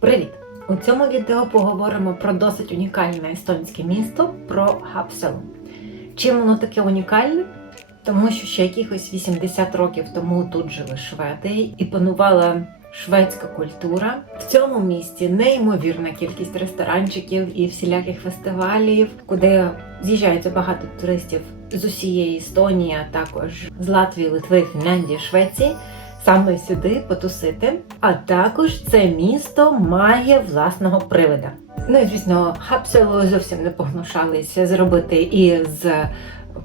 Привіт! У цьому відео поговоримо про досить унікальне естонське місто про Хапселу. Чим воно таке унікальне? Тому що ще якихось 80 років тому тут жили шведи і панувала шведська культура. В цьому місті неймовірна кількість ресторанчиків і всіляких фестивалів, куди з'їжджається багато туристів з усієї Естонії, а також з Латвії, Литви, Фінляндії, Швеції саме сюди потусити. А також це місто має власного привида. Ну і звісно, хапсело зовсім не погнушалися зробити і з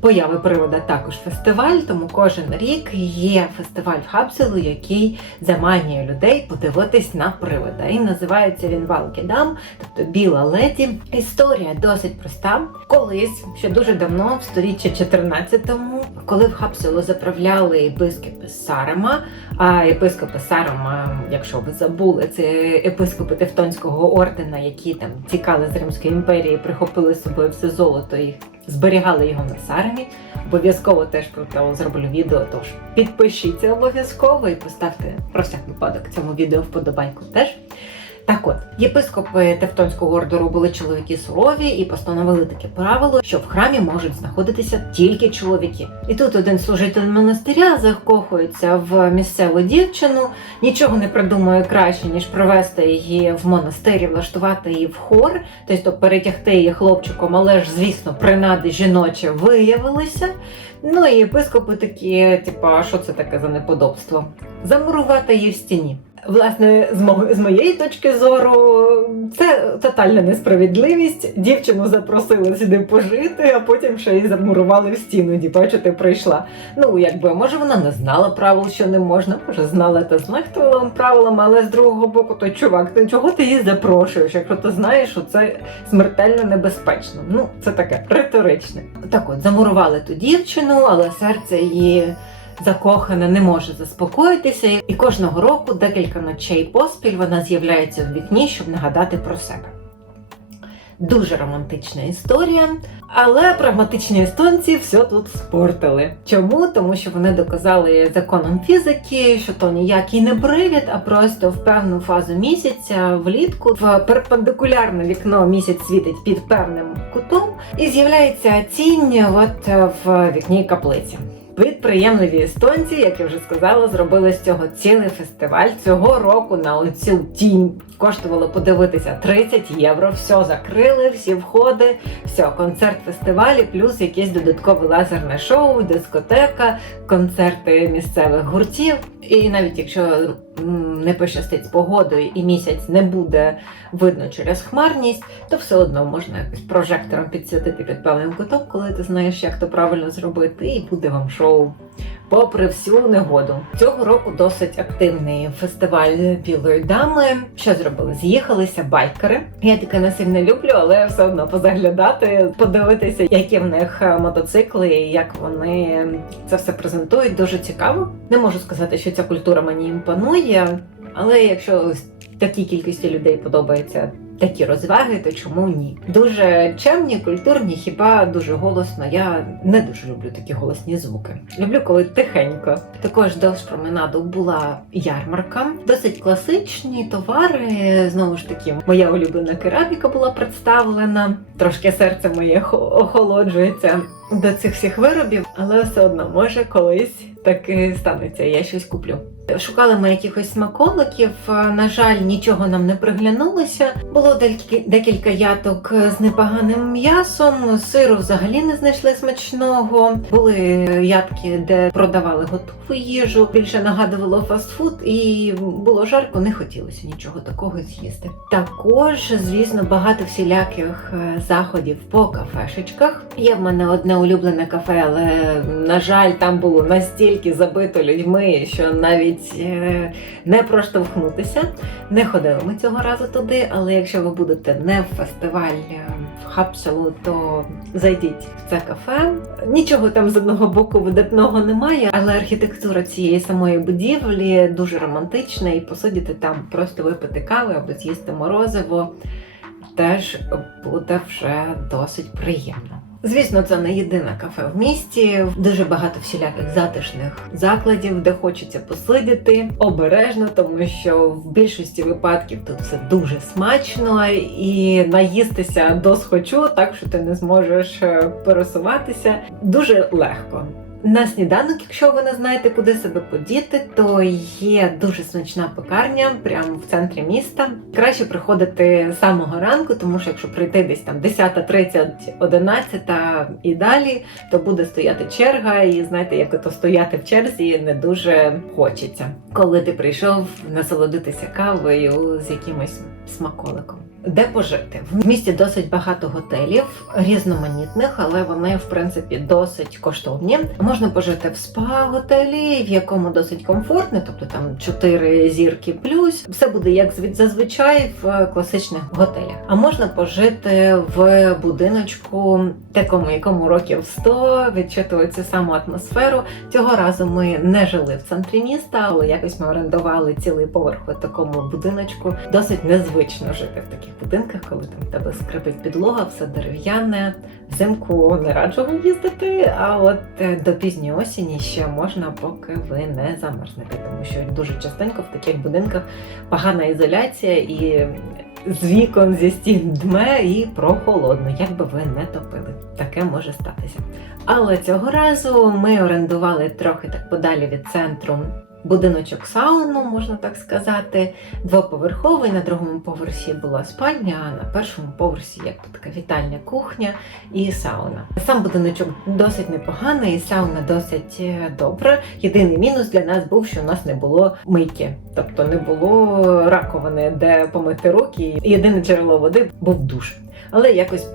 появи привода також фестиваль. Тому кожен рік є фестиваль в Хапселу, який заманює людей подивитись на привода. І називається він Валкідам, тобто Біла леді. Історія досить проста. Колись ще дуже давно, в сторіччі 14-му, коли в Хапселу заправляли єпископи Сарема, а єпископи Сарема, якщо ви забули, це єпископи Тевтонського ордена, які там тікали з Римської імперії, прихопили собою все золото і зберігали його на сармі, Обов'язково теж про це зроблю відео. Тож підпишіться обов'язково і поставте про всяк випадок цьому відео вподобайку теж. Так от, єпископи Тевтонського ордеру були чоловіки сурові і постановили таке правило, що в храмі можуть знаходитися тільки чоловіки. І тут один служитель монастиря закохується в місцеву дівчину, нічого не придумує краще, ніж привезти її в монастир влаштувати її в хор, тобто перетягти її хлопчиком, але ж, звісно, принади жіночі виявилися. Ну і єпископи такі, типа, що це таке за неподобство? Замурувати її в стіні. Власне, з мо- з моєї точки зору, це тотальна несправедливість. Дівчину запросили сюди пожити, а потім ще й замурували в стіну. Діпа, ти прийшла. Ну, якби, може, вона не знала правил, що не можна, може, знала та знехтувала правилами, але з другого боку, той чувак, ти чого ти її запрошуєш, якщо ти знаєш, що це смертельно небезпечно. Ну, це таке риторичне. Так от, замурували ту дівчину, але серце її закохана не може заспокоїтися, і кожного року декілька ночей поспіль вона з'являється в вікні, щоб нагадати про себе. Дуже романтична історія, але прагматичні естонці все тут спортили. Чому? Тому що вони доказали законом фізики, що то ніякий не привід, а просто в певну фазу місяця влітку в перпендикулярне вікно місяць світить під певним кутом, і з'являється тінь от в вікні каплиці. Підприємливі естонці, як я вже сказала, зробили з цього цілий фестиваль. Цього року на оцю тінь коштувало подивитися 30 євро. Все закрили, всі входи, все, концерт фестивалі, плюс якесь додаткове лазерне шоу, дискотека, концерти місцевих гуртів. І навіть якщо не пощастить з погодою і місяць не буде видно через хмарність, то все одно можна якось прожектором підсвітити під певним кутом, коли ти знаєш, як то правильно зробити, і буде вам шоу. Попри всю негоду, цього року досить активний фестиваль білої дами. Що зробили? З'їхалися байкери. Я таке не сильно люблю, але все одно позаглядати, подивитися, які в них е, мотоцикли, і як вони це все презентують. Дуже цікаво. Не можу сказати, що ця культура мені імпонує, але якщо такій кількості людей подобається такі розваги, то чому ні? Дуже чемні, культурні, хіба дуже голосно. Я не дуже люблю такі голосні звуки. Люблю, коли тихенько. Також довж променаду була ярмарка, досить класичні товари. Знову ж таки, моя улюблена кераміка була представлена. Трошки серце моє хо- охолоджується до цих всіх виробів, але все одно може колись таки станеться. Я щось куплю. Шукали ми якихось смаколиків. На жаль, нічого нам не приглянулося. Було декілька, декілька яток з непоганим м'ясом. Сиру взагалі не знайшли смачного. Були ятки, де продавали готову їжу. Більше нагадувало фастфуд, і було жарко, не хотілося нічого такого з'їсти. Також, звісно, багато всіляких е, заходів по кафешечках. Є в мене одне улюблене кафе, але на жаль, там було настільки забито людьми, що навіть е, не проштовхнутися. Не ходили ми цього разу туди, але якщо ви будете не в фестиваль е, в Хапселу, то зайдіть в це кафе. Нічого там з одного боку видатного немає, але архітектура цієї самої будівлі дуже романтична, і посидіти там, просто випити кави або з'їсти морозиво теж буде вже досить приємно. Звісно, це не єдине кафе в місті. Дуже багато всіляких затишних закладів, де хочеться посидіти обережно, тому що в більшості випадків тут все дуже смачно і наїстися до схочу, так що ти не зможеш е, пересуватися дуже легко. На сніданок, якщо ви не знаєте, куди себе подіти, то є дуже смачна пекарня прямо в центрі міста. Краще приходити з самого ранку, тому що якщо прийти десь там 10.30, 11 і далі, то буде стояти черга, і знаєте, як то стояти в черзі не дуже хочеться, коли ти прийшов насолодитися кавою з якимось смаколиком. Де пожити? В місті досить багато готелів, різноманітних, але вони, в принципі, досить коштовні. Можна пожити в спа-готелі, в якому досить комфортно, тобто там 4 зірки плюс. Все буде як зазвичай в класичних готелях. А можна пожити в будиночку, такому, якому років 100, відчути цю саму атмосферу. Цього разу ми не жили в центрі міста, але якось ми орендували цілий поверх у такому будиночку. Досить незвично жити в таких будинках, коли там тебе скрипить підлога, все дерев'яне. Взимку не раджу вам їздити, а от е, до пізньої осені ще можна, поки ви не замерзнете, тому що дуже частенько в таких будинках погана ізоляція і з вікон зі стін дме і прохолодно, як би ви не топили. Таке може статися. Але цього разу ми орендували трохи так подалі від центру будиночок сауну, можна так сказати, двоповерховий. На другому поверсі була спальня, а на першому поверсі як така вітальня кухня і сауна. Сам будиночок досить непоганий, і сауна досить е, добра. Єдиний мінус для нас був, що у нас не було мийки, тобто не було раковини, де помити руки. Єдине джерело води був душ. Але якось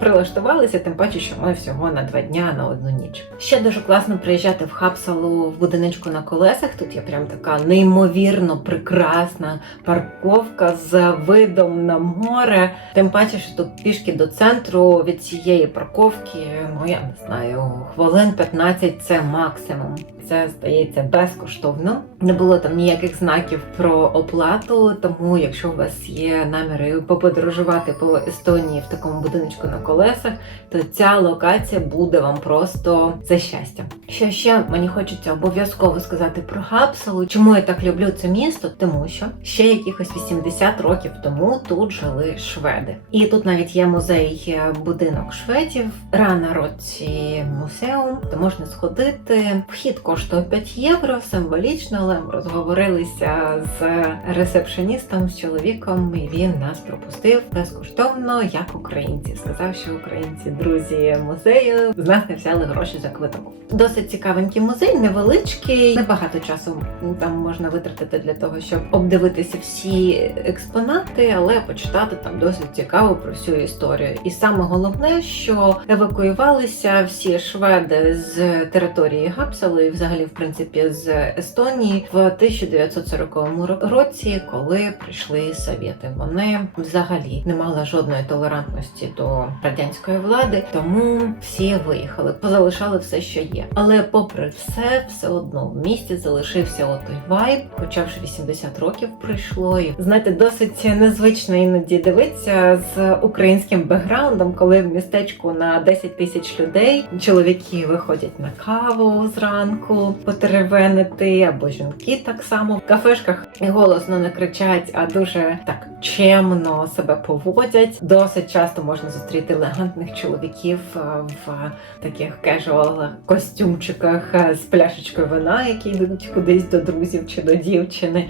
прилаштувалися, тим паче, що ми всього на два дня на одну ніч. Ще дуже класно приїжджати в Хапсалу в будиночку на колесах. Тут є прям така неймовірно прекрасна парковка з видом на море. Тим паче, що тут пішки до центру від цієї парковки, ну я не знаю, хвилин 15 це максимум. Це здається безкоштовно. Не було там ніяких знаків про оплату. Тому, якщо у вас є наміри поподорожувати по Естонії в такому будиночку на колесах, то ця локація буде вам просто за щастя. Що ще мені хочеться обов'язково сказати про Хапсалу. Чому я так люблю це місто? Тому що ще якихось 80 років тому тут жили шведи. І тут навіть є музей е, будинок шведів, Рана Році музеум, де можна сходити. Вхід коштує 5 євро, символічно, але ми розговорилися з ресепшеністом, з чоловіком, і він нас пропустив безкоштовно, як українці. Сказав, що українці, друзі музею, з нас не взяли гроші за квиток. Досить цікавенький музей, невеличкий, небагато часу там можна витратити для того, щоб обдивитися всі експонати, але почитати там досить цікаво про всю історію. І саме головне, що евакуювалися всі шведи з території Гапсалу і взагалі, в принципі, з Естонії в 1940 році, коли прийшли совєти. Вони взагалі не мали жодної толерантності до радянської влади, тому всі виїхали, позалишали все, що є. Але попри все, все одно в місті залишився отой вайб, хоча вже 80 років пройшло. І знаєте, досить незвично іноді дивитися з українським бекграундом, коли в містечку на 10 тисяч людей чоловіки виходять на каву зранку, потеревенити, або жінки так само. В кафешках голосно не кричать, а дуже так чемно себе поводять. Досить часто можна зустріти елегантних чоловіків е, в таких кежуал костюмчиках е, з пляшечкою вина, які йдуть кудись до друзів чи до дівчини.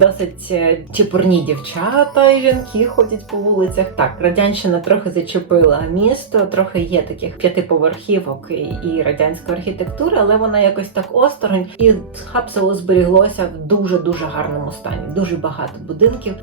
Досить е, чепурні дівчата і жінки ходять по вулицях. Так, радянщина трохи зачепила місто, трохи є таких п'ятиповерхівок і, радянської архітектури, але вона якось так осторонь. І Хапсело зберіглося в дуже дуже гарному стані. Дуже багато будинків,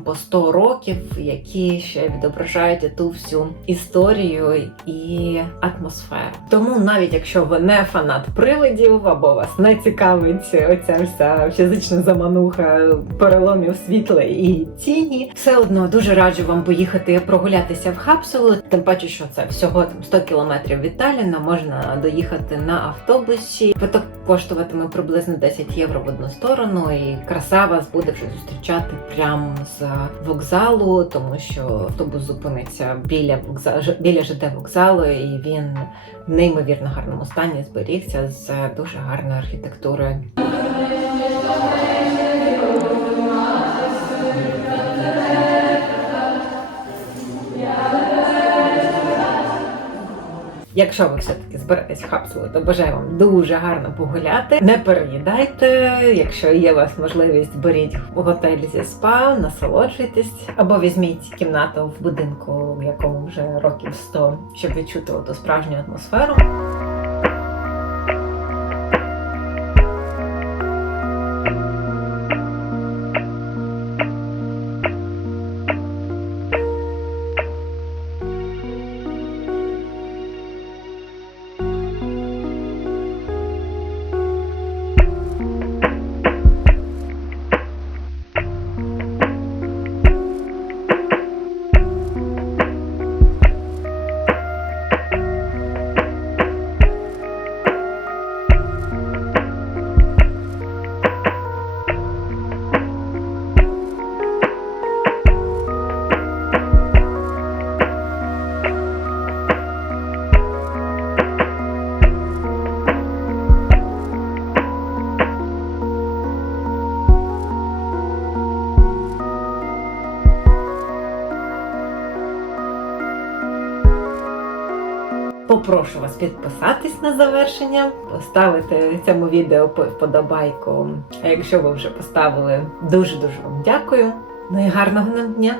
по 100 років, які ще відображають ту всю історію і атмосферу. Тому навіть якщо ви не фанат привидів або вас не цікавить оця вся фізична замануха переломів світла і тіні, все одно дуже раджу вам поїхати прогулятися в Хапсулу. Тим паче, що це всього там 100 кілометрів від Талліна, можна доїхати на автобусі. Квиток коштуватиме приблизно 10 євро в одну сторону, і краса вас буде вже зустрічати прямо з вокзалу, тому що автобус зупиниться біля вокзалу, біля ЖД вокзалу, і він в неймовірно гарному стані зберігся з дуже гарною архітектурою. Якщо ви все-таки зберетесь в капсулу, то бажаю вам дуже гарно погуляти. Не переїдайте. Якщо є у вас можливість, беріть в готель зі спа, насолоджуйтесь, або візьміть кімнату в будинку, в якому вже років 100, щоб відчути ту справжню атмосферу. Попрошу вас підписатись на завершення, поставити цьому відео вподобайку. А якщо ви вже поставили, дуже дуже вам дякую. Ну і гарного нам дня!